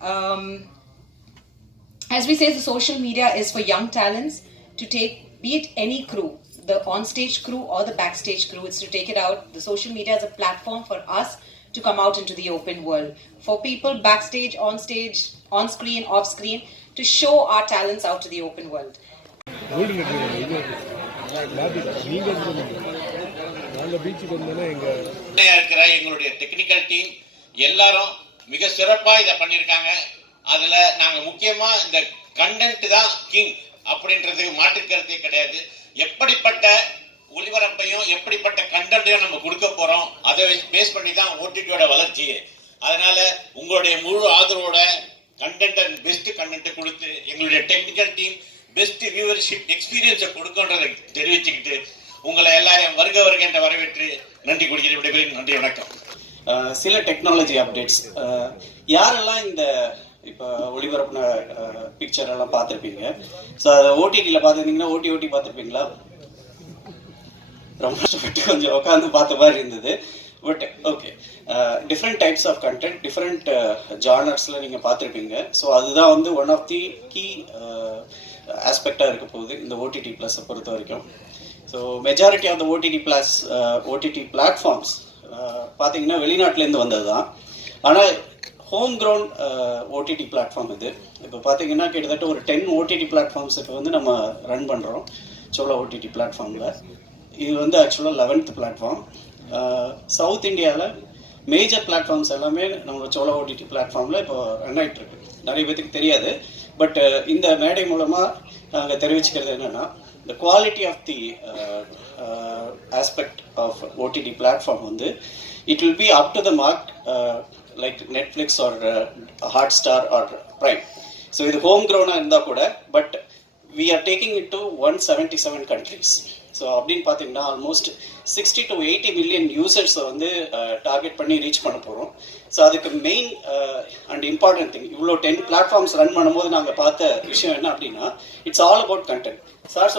Um, as we say, the social media is for young talents to take, be it any crew, the on-stage crew or the backstage crew, it's to take it out. The social media is a platform for us to come out into the open world. For people backstage, on stage, on screen, off screen, to show our talents out to the open world. Holding கட்டுறீங்க இது lobby நீங்கள் நாங்கள் பீச்சுக்கு வந்தோன்னா எங்கள் உடனே இருக்கிற எங்களுடைய டெக்னிக்கல் டீம் எல்லாரும் மிக சிறப்பா இதை பண்ணியிருக்காங்க. அதுல நாங்க முக்கியமா இந்த கண்டென்ட் தான் கிங் அப்படின்றதுக்கு மாற்று கருத்தே கிடையாது. எப்படிப்பட்ட ஒளிபரப்பையும் எப்படிப்பட்ட கண்டென்ட்டையும் நம்ம கொடுக்க போறோம் அதை பேஸ் பண்ணி தான் ஓடிடியோட வளர்ச்சியே அதனால உங்களுடைய முழு ஆதரவோட கண்டென்ட் பெஸ்ட் கண்டென்ட் கொடுத்து எங்களுடைய டெக்னிக்கல் டீம் பெஸ்ட் வியூவர்ஷிப் எக்ஸ்பீரியன்ஸை கொடுக்கன்றதை தெரிவிச்சுக்கிட்டு உங்களை எல்லாரையும் வருக வருக என்ற வரவேற்று நன்றி கொடுக்கிற விடைபெறுகிறேன். நன்றி வணக்கம். சில டெக்னாலஜி அப்டேட்ஸ் யாரெல்லாம் இந்த இப்போ ஒளிபரப்புன பிக்சர் எல்லாம் பார்த்துருப்பீங்க? ஸோ அதை ஓடிடியில் பார்த்துருந்தீங்கன்னா ஓட்டி ஓட்டி பார்த்துருப்பீங்களா? ரொம்ப கஷ்டப்பட்டு கொஞ்சம் உட்காந்து பார்த்த மாதிரி இருந்தது. But okay different types of content different ஜானர்ஸில் நீங்கள் பார்த்துருப்பீங்க. ஸோ அதுதான் வந்து ஒன் ஆஃப் தி கீ ஆஸ்பெக்டாக இருக்க போகுது இந்த ஓடிடி ப்ளஸை பொறுத்த வரைக்கும். So majority of the OTT plus OTT platforms பார்த்தீங்கன்னா வெளிநாட்டிலேருந்து வந்தது தான். ஆனால் ஹோம் க்ரௌண்ட் ஓடிடி பிளாட்ஃபார்ம் இது. இப்போ பார்த்தீங்கன்னா கிட்டத்தட்ட ஒரு டென் ஓடிடி பிளாட்ஃபார்ம்ஸ் இப்போ வந்து நம்ம ரன் பண்ணுறோம் சோலா ஓடிடி பிளாட்ஃபார்மில் இது வந்து ஆக்சுவலாக லெவன்த் பிளாட்ஃபார்ம் சவுத் இந்தியாவில் மேஜர் பிளாட்ஃபார்ம்ஸ் எல்லாமே நம்ம சோலா ஓடிடி பிளாட்ஃபார்மில் இப்போ ரன் ஆகிட்டு இருக்கு. நிறைய பேத்துக்கு தெரியாது. பட் இந்த மேடை மூலமாக நாங்கள் தெரிவிச்சுக்கிறது என்னென்னா the quality of the aspect of OTT platform வந்து it will be up to the mark like Netflix or Hotstar or Prime so இது ஹோம் க்ரௌண்டாக இருந்தால் கூட but we are taking it to one seventy seven countries so அப்படின்னு பார்த்தீங்கன்னா almost sixty to eighty million யூசர்ஸை வந்து target பண்ணி reach பண்ண போகிறோம் ஸோ அதுக்கு மெயின் அண்ட் இம்பார்ட்டன்ட் திங் இவ்வளோ டென் பிளாட்ஃபார்ம்ஸ் ரன் பண்ணும்போது நாங்கள் பார்த்த விஷயம் என்ன அப்படின்னா it's all about content sir